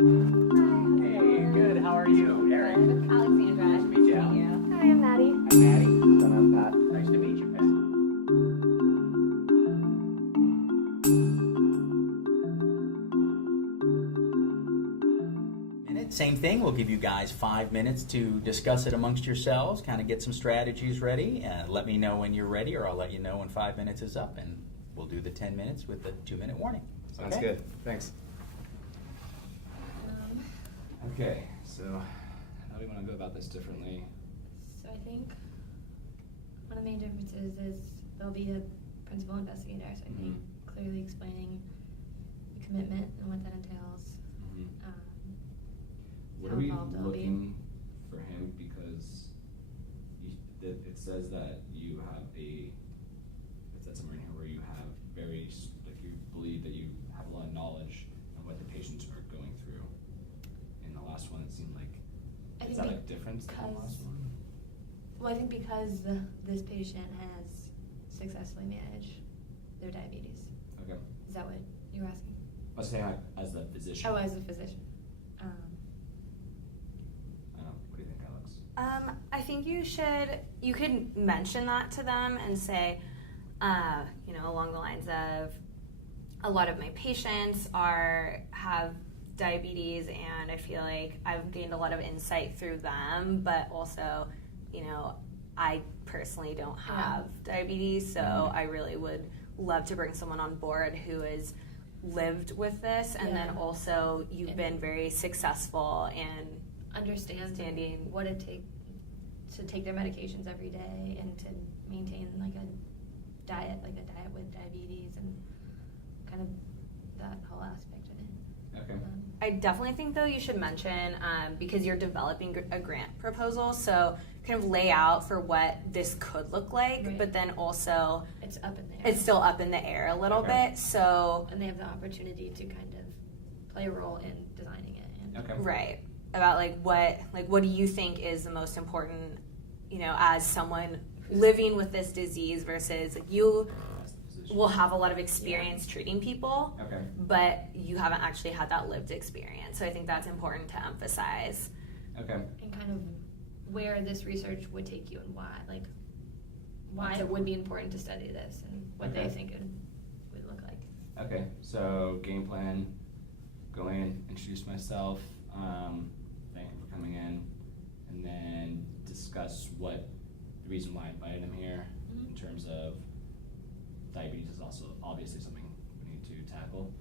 Hey, good. How are you? Eric. Alexandra. Nice to meet you. Hi, I'm Maddie. I'm Maddie. I'm Pat. Nice to meet you. Same thing. We'll give you guys 5 minutes to discuss it amongst yourselves, kind of get some strategies ready. Let me know when you're ready, or I'll let you know when 5 minutes is up, and we'll do the 10 minutes with the 2-minute warning. Sounds Okay? good. Thanks. Okay, so how do we want to go about this differently? So I think one of the main differences is there'll be a principal investigator, so I think clearly explaining the commitment and what that entails. What how are we involved it'll be. looking for him, because it says that you have it said somewhere in here where you have you believe that you have a lot of knowledge on what the patients are going through. In the last one, it seemed like, is that a difference than the last one? Well, I think because this patient has successfully managed their diabetes. Okay. Is that what you were asking? I was saying, like, as the physician. Oh, as a physician. What do you think, Alex? I think you could mention that to them and say, along the lines of, a lot of my patients have diabetes, and I feel like I've gained a lot of insight through them, but also, I personally don't have diabetes, so I really would love to bring someone on board who has lived with this, and then also you've been very successful and Understanding what it takes to take their medications every day and to maintain like a diet with diabetes, and kind of that whole aspect of it. Okay. I definitely think, though, you should mention, because you're developing a grant proposal, so kind of lay out for what this could look like, Right. but then also It's up in there. it's still up in the air a little bit, so and they have the opportunity to kind of play a role in designing it. And Okay. right, about what do you think is the most important, as someone living with this disease versus you As the physician. will have a lot of experience treating people, Okay. but you haven't actually had that lived experience, so I think that's important to emphasize. Okay. and kind of where this research would take you, and why it would be important to study this, and what they Okay. think it would look like. Okay, so game plan, go in, introduce myself, thank him for coming in, and then discuss the reason why I invited him here, in terms of diabetes is also obviously something we need to tackle,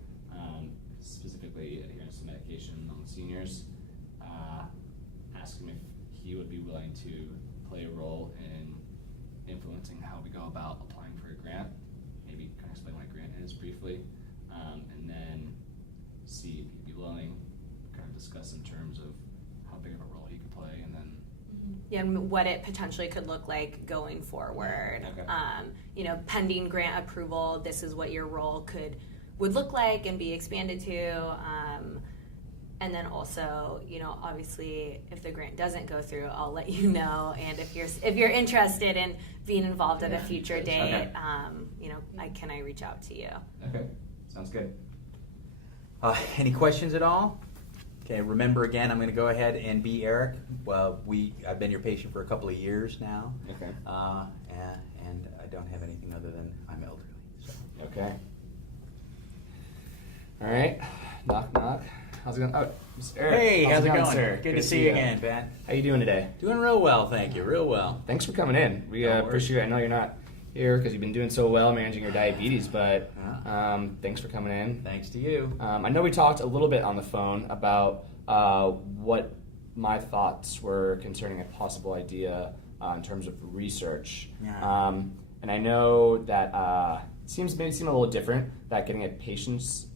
specifically adherence to medication among seniors. Ask him if he would be willing to play a role in influencing how we go about applying for a grant. Maybe kind of explain what a grant is briefly, and then see if he'd be willing, kind of discuss in terms of how big of a role he could play, and then Yeah, and what it potentially could look like going forward. Okay. Pending grant approval, this is what your role would look like and be expanded to. And then also, obviously, if the grant doesn't go through, I'll let you know. And if you're interested in being involved at a future date, can I reach out to you? okay, sounds good. Any questions at all? Okay, remember again, I'm going to go ahead and be Eric. Well, I've been your patient for a couple of years now. Okay. And I don't have anything other than I'm elderly. So. Okay. All right. Knock knock. How's it going? Oh, Mr. Eric. Hey, how's it going? sir? Good to see you again, Pat. How you doing today? Doing real well, thank you, real well. Thanks for coming in. We No worries. appreciate it. I know you're not here because you've been doing so well managing your diabetes, but thanks for coming in. Thanks to you. I know we talked a little bit on the phone about what my thoughts were concerning a possible idea in terms of research. Yeah. And I know that it may seem a little different, that getting a patient's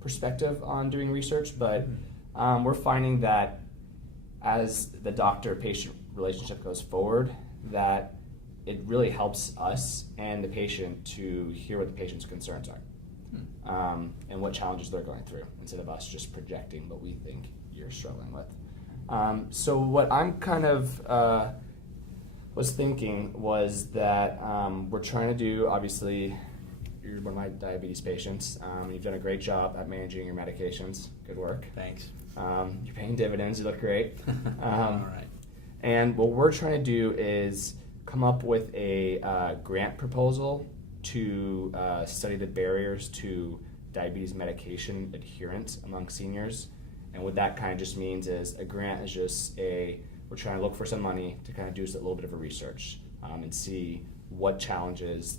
perspective on doing research, but we're finding that as the doctor-patient relationship goes forward, that it really helps us and the patient to hear what the patient's concerns are, and what challenges they're going through, instead of us just projecting what we think you're struggling with. So what I'm kind of was thinking was that we're trying to do, obviously, you're one of my diabetes patients. You've done a great job at managing your medications. Good work. Thanks. You're paying dividends. You look great. All right. And what we're trying to do is come up with a grant proposal to study the barriers to diabetes medication adherence among seniors. And what that kind of just means is a grant is just we're trying to look for some money to kind of do a little bit of a research and see what challenges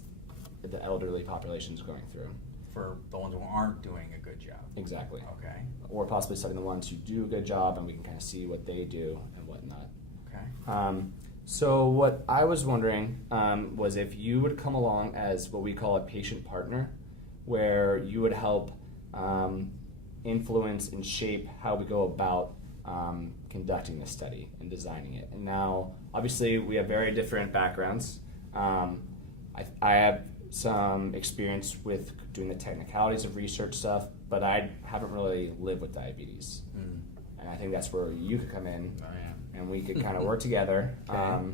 the elderly population is going through. For the ones who aren't doing a good job. Exactly. Okay. Or possibly studying the ones who do a good job, and we can kind of see what they do and whatnot. Okay. So what I was wondering was if you would come along as what we call a patient partner, where you would help influence and shape how we go about conducting the study and designing it. And now, obviously, we have very different backgrounds. I have some experience with doing the technicalities of research stuff, but I haven't really lived with diabetes. And I think that's where you could come in, Oh, yeah. and we could kind of work together. Okay.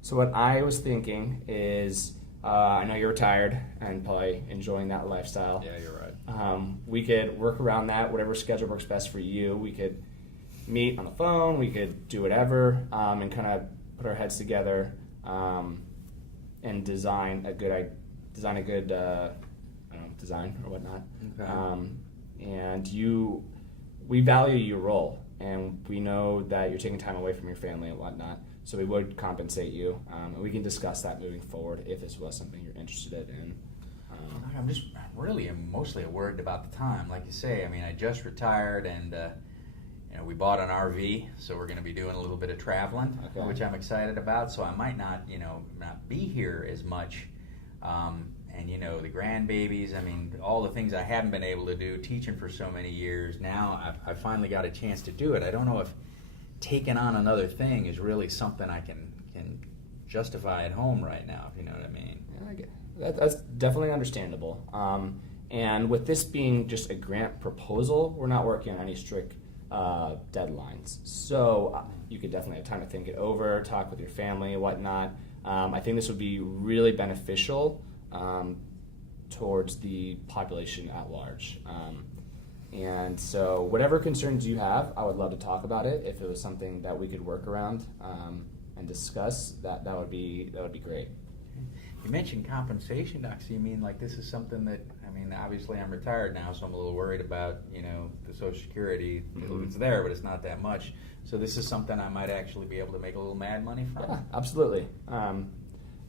So what I was thinking is, I know you're retired and probably enjoying that lifestyle. Yeah, you're right. We could work around that, whatever schedule works best for you. We could meet on the phone, we could do whatever, and kind of put our heads together and design a good design or whatnot. Okay. And we value your role, and we know that you're taking time away from your family and whatnot, so we would compensate you, and we can discuss that moving forward if this was something you're interested in. I'm just really mostly worried about the time. Like you say, I mean, I just retired, and we bought an RV, so we're going to be doing a little bit of traveling, Okay. which I'm excited about. So I might not be here as much. And the grandbabies. I mean, all the things I haven't been able to do, teaching for so many years. Now I finally got a chance to do it. I don't know if taking on another thing is really something I can justify at home right now, if you know what I mean. Yeah, I get that's definitely understandable. And with this being just a grant proposal, we're not working on any strict deadlines. So you could definitely have time to think it over, talk with your family and whatnot. I think this would be really beneficial towards the population at large. And so whatever concerns you have, I would love to talk about it. If it was something that we could work around and discuss, that would be great. You mentioned compensation, Doc. So you mean like this is something that, I mean, obviously I'm retired now, so I'm a little worried about, the Social Security. Mm-hmm. It's there, but it's not that much. So this is something I might actually be able to make a little mad money from? Yeah, absolutely.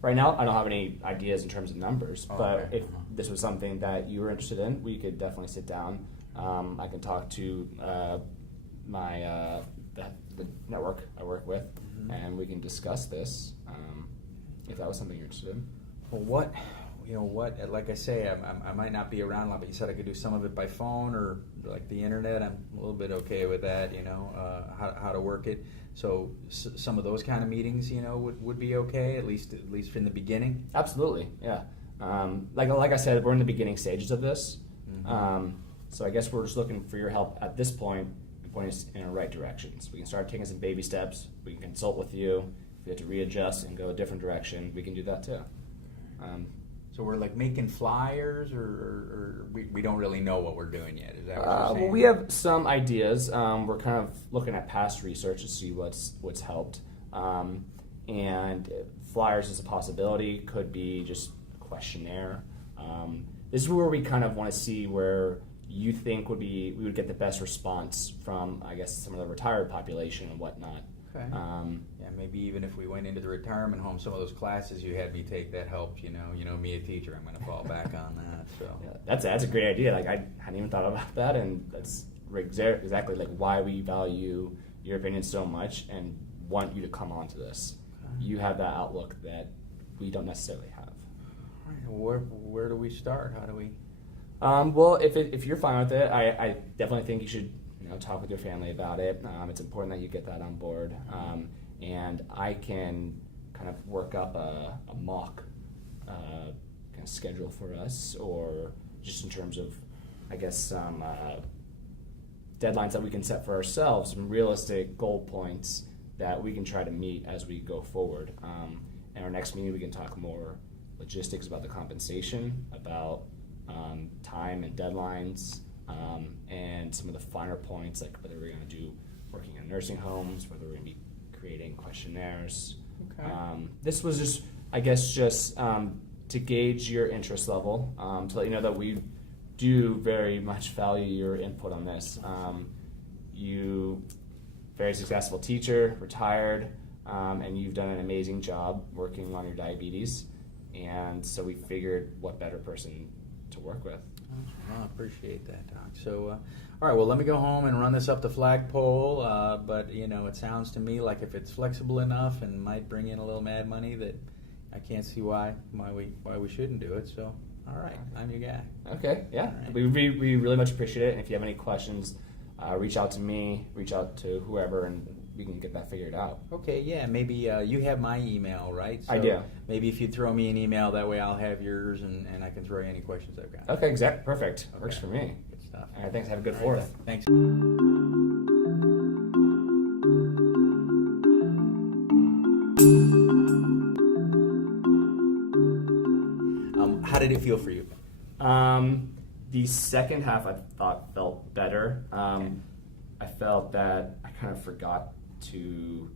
Right now, I don't have any ideas in terms of numbers, Oh, but okay. if this was something that you were interested in, we could definitely sit down. I can talk to the network I work with, Mm-hmm. and we can discuss this if that was something you're interested in. Well, what, like I say, I might not be around a lot, but you said I could do some of it by phone or like the internet. I'm a little bit okay with that, how to work it. So some of those kind of meetings, would be okay, at least in the beginning. Absolutely, yeah. Like I said, we're in the beginning stages of this, Mm-hmm. so I guess we're just looking for your help at this point, point us in the right directions. We can start taking some baby steps. We can consult with you. If we have to readjust and go a different direction, we can do that too. So we're like making flyers, or we don't really know what we're doing yet. Is that what you're saying? Well, we have some ideas. We're kind of looking at past research to see what's helped, and flyers is a possibility. Could be just questionnaire. This is where we kind of want to see where you think we would get the best response from, I guess, some of the retired population and whatnot. Okay. Yeah, maybe even if we went into the retirement home, some of those classes you had me take, that helped. Me a teacher, I'm going to fall back on that. So. Yeah, that's a great idea. Like I hadn't even thought about that, and that's exactly like why we value your opinion so much and want you to come on to this. Okay. You have that outlook that we don't necessarily have. All right, where do we start? How do we? Well, if you're fine with it, I definitely think you should talk with your family about it. It's important that you get that on board, and I can kind of work up a mock kind of schedule for us, or just in terms of, I guess, some deadlines that we can set for ourselves, some realistic goal points that we can try to meet as we go forward. In our next meeting, we can talk more logistics about the compensation, about time and deadlines, and some of the finer points, like whether we're going to do working in nursing homes, whether we're going to be creating questionnaires. Okay. This was just, I guess, to gauge your interest level, to let you know that we do very much value your input on this. You, very successful teacher, retired, and you've done an amazing job working on your diabetes. And so we figured what better person to work with. Well, I appreciate that, Doc. So, all right, well, let me go home and run this up the flagpole. But, it sounds to me like if it's flexible enough and might bring in a little mad money, that I can't see why we shouldn't do it. So, all right, I'm your guy. Okay, yeah. All right. We really much appreciate it. And if you have any questions, reach out to me, reach out to whoever, and we can get that figured out. Okay, yeah, maybe you have my email, right? I do. Maybe if you throw me an email, that way I'll have yours, and I can throw you any questions I've got. Okay, perfect. Okay. Works for me. Good stuff. All right, thanks. Have a good All right, Fourth. Thanks. How did it feel for you? The second half I thought felt better. Okay. I felt that I kind of forgot to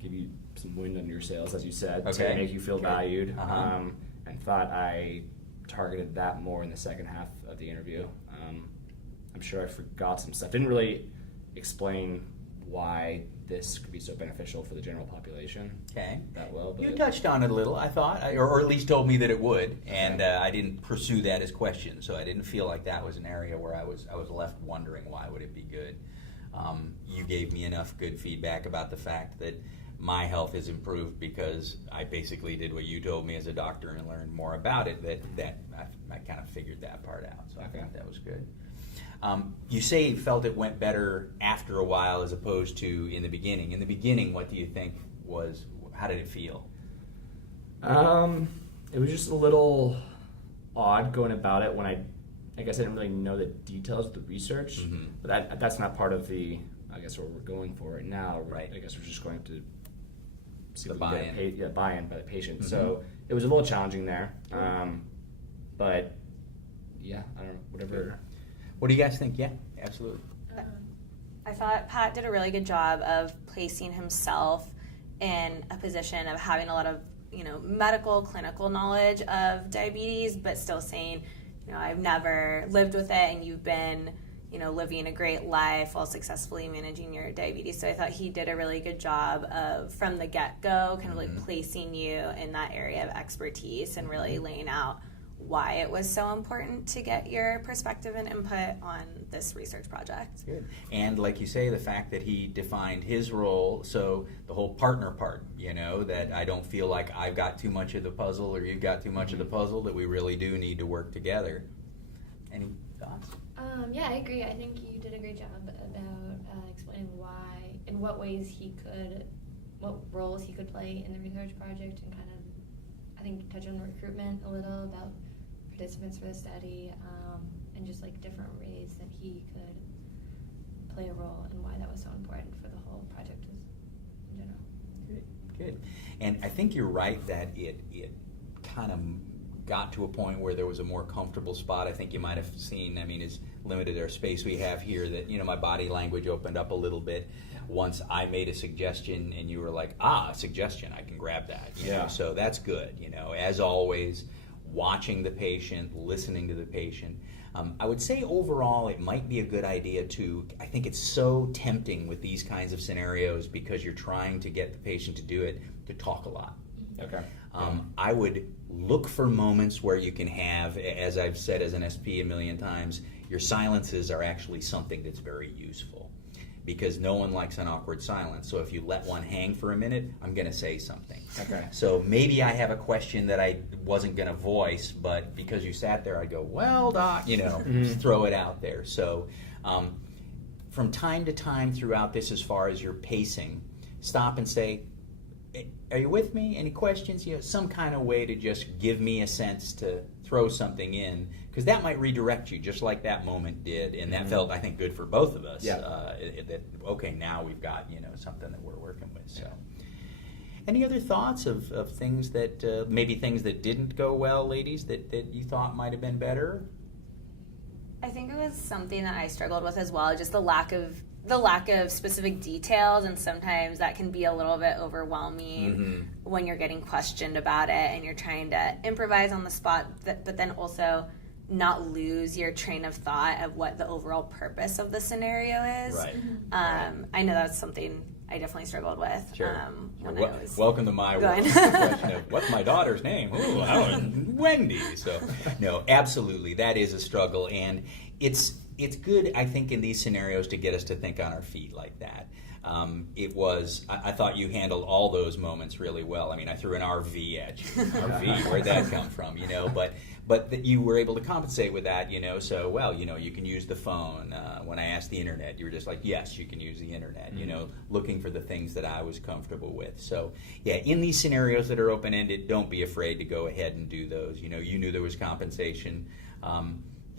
give you some wind under your sails, as you said, Okay. to make you feel Okay. valued, Uh-huh. and thought I targeted that more in the second half of the interview. I'm sure I forgot some stuff. Didn't really explain why this could be so beneficial for the general population Okay. that well. But You touched on it a little, I thought, or at least told me that it would, and I didn't pursue that as questions, so I didn't feel like that was an area where I was left wondering why would it be good. You gave me enough good feedback about the fact that my health has improved because I basically did what you told me as a doctor and learned more about it. That I kind of figured that part out, so I Okay. thought that was good. You say you felt it went better after a while as opposed to in the beginning. In the beginning, what do you think how did it feel? It was just a little odd going about it when I guess I didn't really know the details of the research, Mhm. but that's not part of I guess what we're going for right now. Right. I guess we're just going to see The if we can buy-in. get buy-in by the patient. Mhm. So it was a little challenging there, but yeah, I don't know, whatever. What do you guys think? Yeah, absolutely. I thought Pat did a really good job of placing himself in a position of having a lot of, medical, clinical knowledge of diabetes, but still saying, I've never lived with it and you've been, living a great life while successfully managing your diabetes. So I thought he did a really good job of, from the get-go, kind of like placing you in that area of expertise and really laying out why it was so important to get your perspective and input on this research project. Good. And like you say, the fact that he defined his role, so the whole partner part, that I don't feel like I've got too much of the puzzle or you've got too much of the puzzle, that we really do need to work together. Any thoughts? Yeah, I agree. I think you did a great job about explaining why, in what ways what roles he could play in the research project, and kind of, I think, touch on recruitment a little, about participants for the study, and just like different ways that he could play a role and why that was so important for the whole project in general. Good. And I think you're right that it kind of got to a point where there was a more comfortable spot. I think you might have seen, as limited our space we have here, that, my body language opened up a little bit once I made a suggestion and you were like, a suggestion, I can grab that. you know? Yeah. So that's good, as always, watching the patient, listening to the patient. I would say overall it might be a good idea I think it's so tempting with these kinds of scenarios because you're trying to get the patient to do it, to talk a lot. Okay. I would look for moments where you can have, as I've said as an SP a million times, your silences are actually something that's very useful because no one likes an awkward silence. So if you let one hang for a minute, I'm going to say something. Okay. So maybe I have a question that I wasn't going to voice, but because you sat there, I'd go, well, Doc, just throw it out there. So from time to time throughout this, as far as your pacing, stop and say, are you with me? Any questions? Some kind of way to just give me a sense to throw something in, because that might redirect you, just like that moment did, and that felt, I think, good for both of us. Yeah. That okay, now we've got something that we're working with. So, Any other thoughts of things that maybe things that didn't go well, ladies, that you thought might have been better? I think it was something that I struggled with as well, just the lack of specific details, and sometimes that can be a little bit overwhelming when you're getting questioned about it and you're trying to improvise on the spot, but then also not lose your train of thought of what the overall purpose of the scenario is. Right. I know that's something I definitely struggled with. Sure. When I was Welcome to my world. going. The question of, what's my daughter's name? Ooh, Wendy. So, no, absolutely, that is a struggle, and it's good, I think, in these scenarios to get us to think on our feet like that. I thought you handled all those moments really well. I mean, I threw an RV at you. RV, where'd that come from, But that you were able to compensate with that, so, well, you can use the phone. When I asked the internet, you were just like, yes, you can use the internet, looking for the things that I was comfortable with. So, yeah, in these scenarios that are open-ended, don't be afraid to go ahead and do those. You knew there was compensation.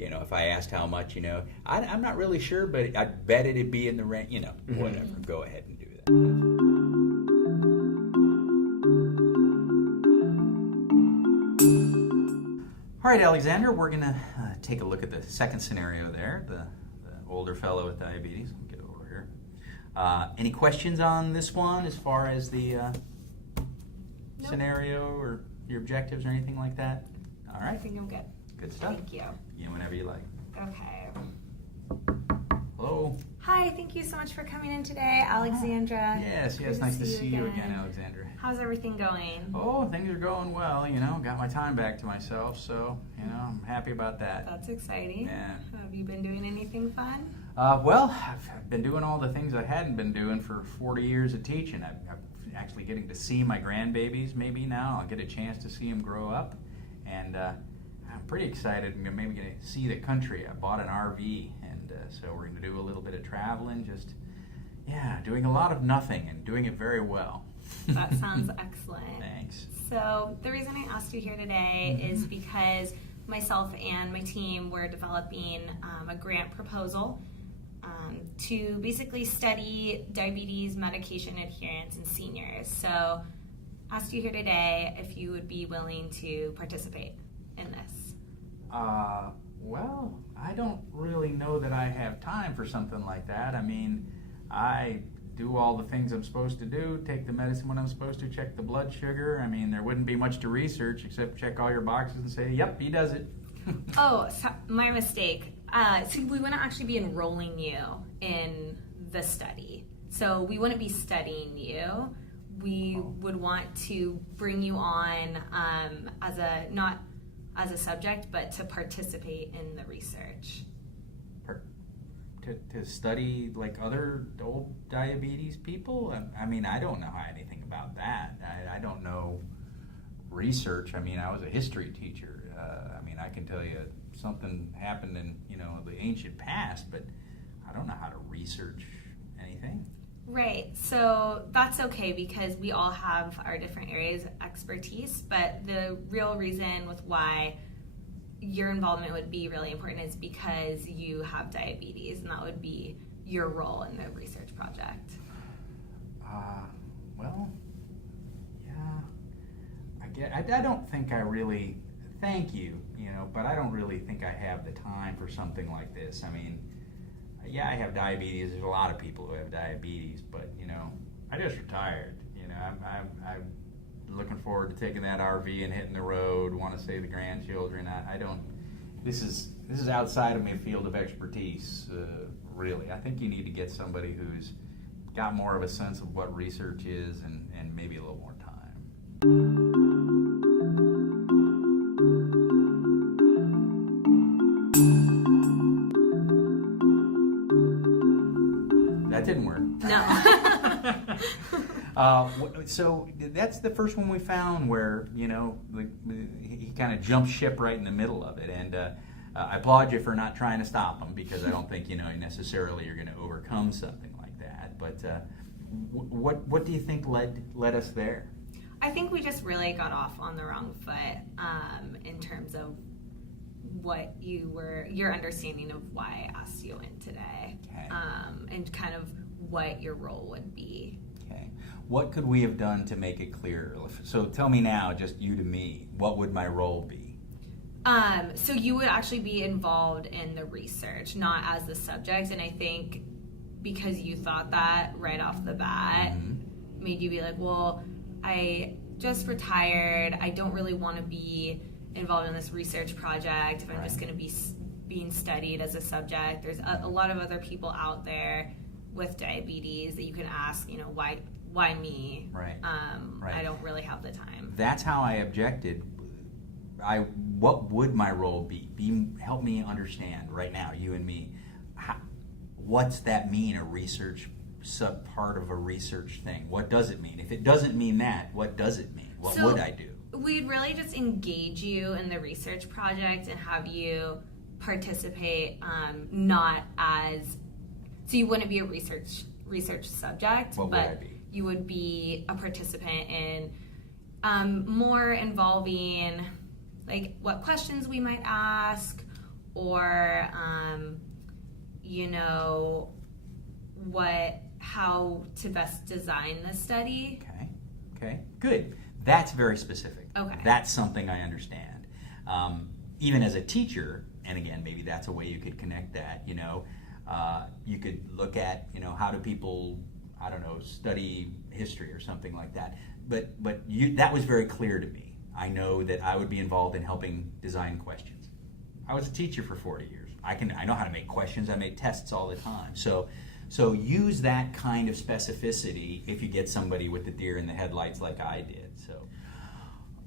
If I asked how much, I'm not really sure, but I bet it'd be in the range, whatever. Go ahead and do that. All right, Alexander, we're going to take a look at the second scenario there, the older fellow with diabetes. Let me get over here. Any questions on this one as far as the scenario or your objectives or anything like that? All right. I think I'm good. Good stuff. Thank you. Yeah, whenever you like. Okay. Hello. Hi, thank you so much for coming in today, Alexandra. Yes, Good nice to see you again, Alexandra. How's everything going? Oh, things are going well, got my time back to myself, so, I'm happy about that. That's exciting. Yeah. Have you been doing anything fun? Well, I've been doing all the things I hadn't been doing for 40 years of teaching. I'm actually getting to see my grandbabies maybe now. I'll get a chance to see them grow up, and I'm pretty excited. I'm maybe going to see the country. I bought an RV, and so we're going to do a little bit of traveling, doing a lot of nothing and doing it very well. That sounds excellent. Thanks. So the reason I asked you here today is because myself and my team were developing a grant proposal to basically study diabetes medication adherence in seniors. So asked you here today if you would be willing to participate in this. Well, I don't really know that I have time for something like that. I mean, I do all the things I'm supposed to do, take the medicine when I'm supposed to, check the blood sugar. I mean, there wouldn't be much to research except check all your boxes and say, yep, he does it. My mistake. So we wouldn't actually be enrolling you in the study. So we wouldn't be studying you. We would want to bring you on not as a subject, but to participate in the research. To study like other old diabetes people? I mean, I don't know anything about that. I don't know research. I mean, I was a history teacher. I mean, I can tell you something happened in, the ancient past, but I don't know how to research anything. Right. So that's okay because we all have our different areas of expertise, but the real reason with why your involvement would be really important is because you have diabetes, and that would be your role in the research project. Well, yeah, I don't think I really, thank you, but I don't really think I have the time for something like this. I mean, yeah, I have diabetes. There's a lot of people who have diabetes, but, I just retired. I'm looking forward to taking that RV and hitting the road, want to see the grandchildren. I don't, this is outside of my field of expertise, really. I think you need to get somebody who's got more of a sense of what research is and maybe a little more time. That didn't work. No. So that's the first one we found where, he kind of jumped ship right in the middle of it. And I applaud you for not trying to stop him, because I don't think, necessarily you're going to overcome something like that. But what do you think led us there? I think we just really got off on the wrong foot in terms of what your understanding of why I asked you in today, Okay. and kind of what your role would be. Okay. What could we have done to make it clearer? So tell me now, just you to me, what would my role be? So you would actually be involved in the research, not as the subject. And I think because you thought that right off the bat, made you be like, well, I just retired. I don't really want to be involved in this research project if I'm just going to be being studied as a subject. There's a lot of other people out there with diabetes that you can ask, why me? Right. I don't really have the time. That's how I objected. What would my role be? Help me understand right now, you and me. What's that mean, a research part of a research thing? What does it mean? If it doesn't mean that, what does it mean? What would I do? We'd really just engage you in the research project and have you participate, not as, so you wouldn't be a research subject, What would I be? You would be a participant in more involving like what questions we might ask, or how to best design the study. Okay, good. That's very specific. Okay. That's something I understand. Even as a teacher, and again, maybe that's a way you could connect that, you could look at, how do people, I don't know, study history or something like that. But that was very clear to me. I know that I would be involved in helping design questions. I was a teacher for 40 years. I know how to make questions. I make tests all the time. So use that kind of specificity if you get somebody with the deer in the headlights like I did. So,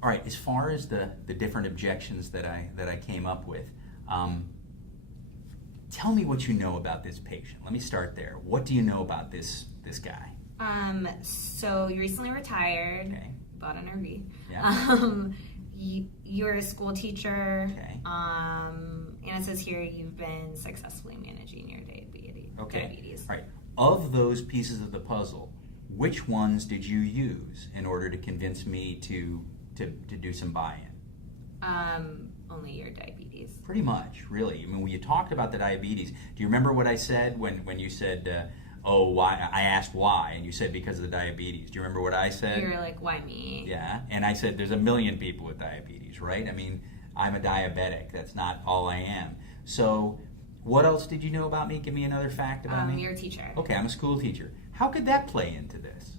all right. As far as the different objections that I came up with, tell me what you know about this patient. Let me start there. What do you know about this guy? So you recently retired. Okay. Bought an RV. Yeah. You're a school teacher. Okay. And it says here you've been successfully managing your diabetes. All right. Of those pieces of the puzzle, which ones did you use in order to convince me to do some buy-in? Only your diabetes. Pretty much, really. I mean, when you talked about the diabetes, do you remember what I said when you said, why? I asked why, and you said because of the diabetes. Do you remember what I said? You're like, why me? Yeah, and I said there's a million people with diabetes, right? I mean, I'm a diabetic. That's not all I am. So what else did you know about me? Give me another fact about me. You're a teacher. Okay, I'm a school teacher. How could that play into this?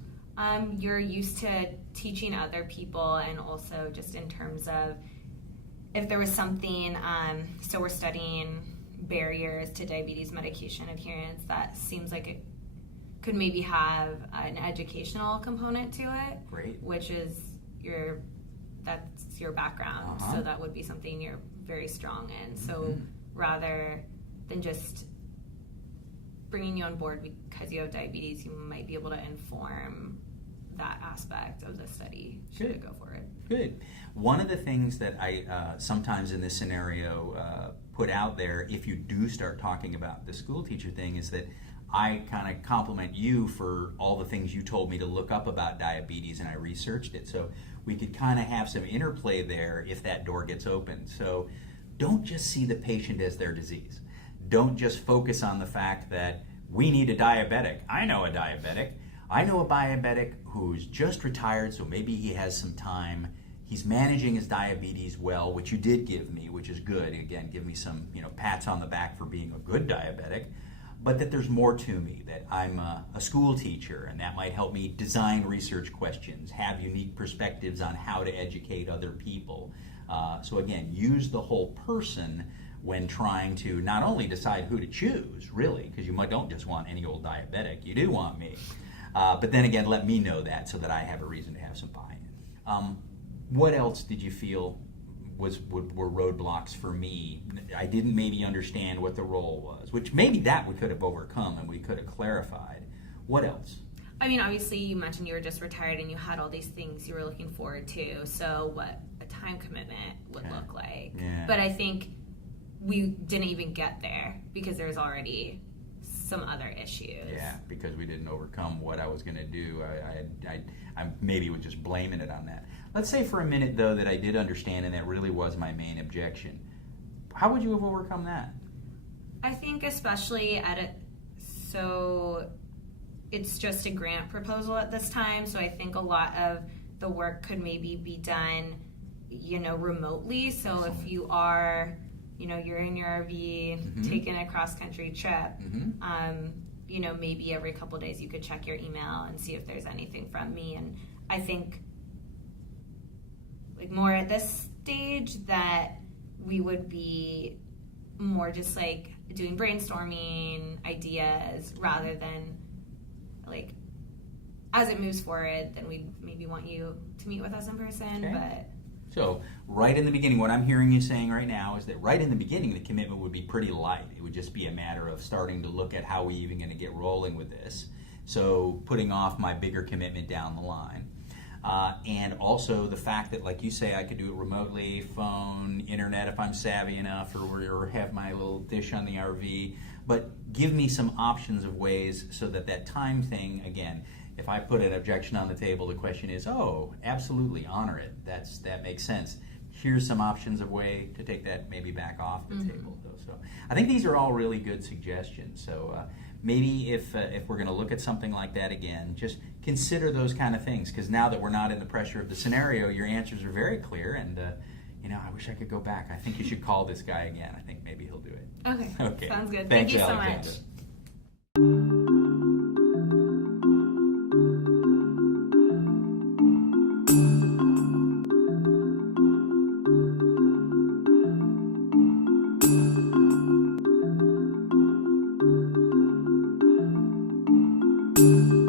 You're used to teaching other people, and also just in terms of if there was something, so we're studying barriers to diabetes medication adherence, that seems like it could maybe have an educational component to it. Great. Which is that's your background. Uh-huh. So that would be something you're very strong in. So rather than just bringing you on board because you have diabetes, you might be able to inform that aspect of the study. Should it go for it? Good. One of the things that I sometimes in this scenario put out there, if you do start talking about the school teacher thing, is that I kind of compliment you for all the things you told me to look up about diabetes, and I researched it. So we could kind of have some interplay there if that door gets open. So don't just see the patient as their disease. Don't just focus on the fact that we need a diabetic. I know a diabetic. I know a diabetic who's just retired, so maybe he has some time. He's managing his diabetes well, which you did give me, which is good. Again, give me some, pats on the back for being a good diabetic. But that there's more to me, that I'm a school teacher, and that might help me design research questions, have unique perspectives on how to educate other people. So again, use the whole person when trying to not only decide who to choose, really, because you don't just want any old diabetic, you do want me. But then again, let me know that so that I have a reason to have some buy-in. What else did you feel were roadblocks for me? I didn't maybe understand what the role was, which maybe that we could have overcome and we could have clarified. What else? I mean, obviously you mentioned you were just retired and you had all these things you were looking forward to, so what a time commitment would look like. Yeah. But I think we didn't even get there because there was already some other issues. Yeah, because we didn't overcome what I was going to do. I maybe was just blaming it on that. Let's say for a minute, though, that I did understand and that really was my main objection. How would you have overcome that? I think especially so it's just a grant proposal at this time, so I think a lot of the work could maybe be done, remotely. So if you are, you're in your RV, taking a cross-country trip, maybe every couple days you could check your email and see if there's anything from me. And I think, like, more at this stage that we would be more just like doing brainstorming ideas rather than like as it moves forward, then we maybe want you to meet with us in person. Okay. But So right in the beginning, what I'm hearing you saying right now is that right in the beginning, the commitment would be pretty light. It would just be a matter of starting to look at how we even going to get rolling with this. So putting off my bigger commitment down the line. And also the fact that, like you say, I could do it remotely, phone, internet if I'm savvy enough, or have my little dish on the RV. But give me some options of ways so that time thing, again, if I put an objection on the table, the question is, oh, absolutely, honor it. That makes sense. Here's some options of way to take that maybe back off the table. So I think these are all really good suggestions. So maybe if we're going to look at something like that again, just consider those kind of things, because now that we're not in the pressure of the scenario, your answers are very clear, and I wish I could go back. I think you should call this guy again. I think maybe he'll do it. okay. Sounds good. Thank Thank you so Alexander. much. Thank you.